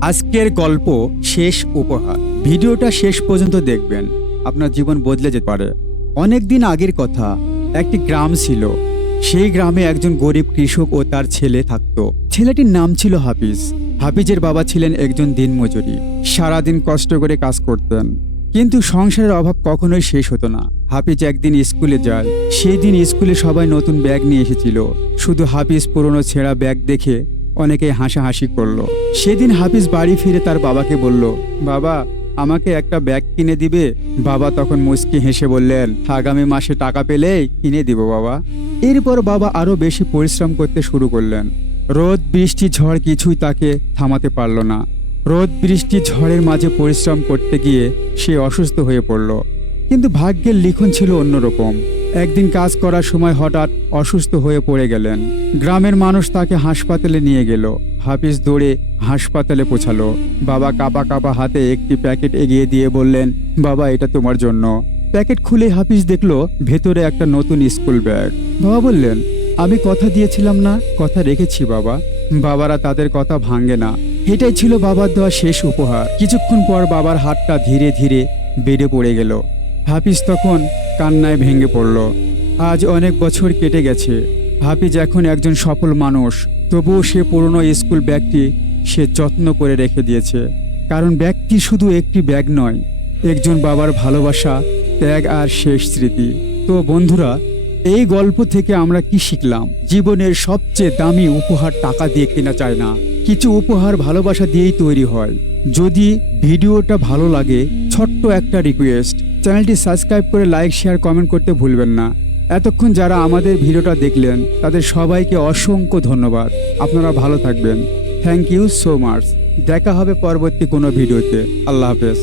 আজকের গল্প শেষ উপহার। ভিডিওটা শেষ পর্যন্ত দেখবেন, আপনার জীবন বদলে যেতে পারে। অনেক দিন আগের কথা, একটি গ্রাম ছিল। সেই গ্রামে একজন গরিব কৃষক ও তার ছেলে থাকতো। ছেলেটির নাম ছিল হাফিজ। হাফিজের বাবা ছিলেন একজন দিনমজুরি। সারাদিন কষ্ট করে কাজ করতেন, কিন্তু সংসারের অভাব কখনোই শেষ হতো না। হাফিজ একদিন স্কুলে যায়। সেই দিন স্কুলে সবাই নতুন ব্যাগ নিয়ে এসেছিল। শুধু হাফিজ পুরনো ছেঁড়া ব্যাগ দেখে অনেকেই হাসাহাসি করলো। সেদিন হাফিজ বাড়ি ফিরে তার বাবাকে বলল, বাবা, আমাকে একটা ব্যাগ কিনে দিবে? বাবা তখন মুচকি হেসে বললেন, আগামী মাসে টাকা পেলেই কিনে দিব বাবা। এরপর বাবা আরো বেশি পরিশ্রম করতে শুরু করলেন। রোদ বৃষ্টি ঝড় কিছুই তাকে থামাতে পারল না। রোদ বৃষ্টি ঝড়ের মাঝে পরিশ্রম করতে গিয়ে সে অসুস্থ হয়ে পড়ল। কিন্তু ভাগ্যের লিখন ছিল অন্যরকম। একদিন কাজ করার সময় হঠাৎ অসুস্থ হয়ে পড়ে গেলেন। গ্রামের মানুষ তাকে হাসপাতালে নিয়ে গেল। হাফিজ দৌড়ে হাসপাতালে পৌঁছালো। বাবা কাঁপা কাঁপা হাতে একটি প্যাকেট এগিয়ে দিয়ে বললেন, বাবা, এটা তোমার জন্য। প্যাকেট খুলে হাফিজ দেখলো ভেতরে একটা নতুন স্কুল ব্যাগ। বাবা বললেন, আমি কথা দিয়েছিলাম না, কথা রেখেছি বাবা। বাবারা তাদের কথা ভাঙে না। এটাই ছিল বাবার দেওয়া শেষ উপহার। কিছুক্ষণ পর বাবার হাতটা ধীরে ধীরে বেড়ে পড়ে গেল। হাফিজ তখন কান্নায় ভেঙে পড়ল। আজ অনেক বছর কেটে গেছে। হাফিজ এখন একজন সফল মানুষ। তবুও সে পুরনো স্কুল ব্যাগটি সে যত্ন করে রেখে দিয়েছে। কারণ ব্যাগটি শুধু একটি ব্যাগ নয়, একজন বাবার ভালোবাসা, ত্যাগ আর শেষ স্মৃতি। তো বন্ধুরা, এই গল্প থেকে আমরা কি শিখলাম? জীবনের সবচেয়ে দামি উপহার টাকা দিয়ে কেনা যায় না। কিছু উপহার ভালোবাসা দিয়েই তৈরি হয়। যদি ভিডিওটা ভালো লাগে, ছোট্ট একটা রিকোয়েস্ট, চ্যানেলটি সাবস্ক্রাইব করে লাইক, শেয়ার, কমেন্ট করতে ভুলবেন না। এতক্ষণ যারা আমাদের ভিডিওটা দেখলেন তাদের সবাইকে অসংখ্য ধন্যবাদ। আপনারা ভালো থাকবেন। Thank you so much. দেখা হবে পরবর্তী কোনো ভিডিওতে। আল্লাহ হাফেজ।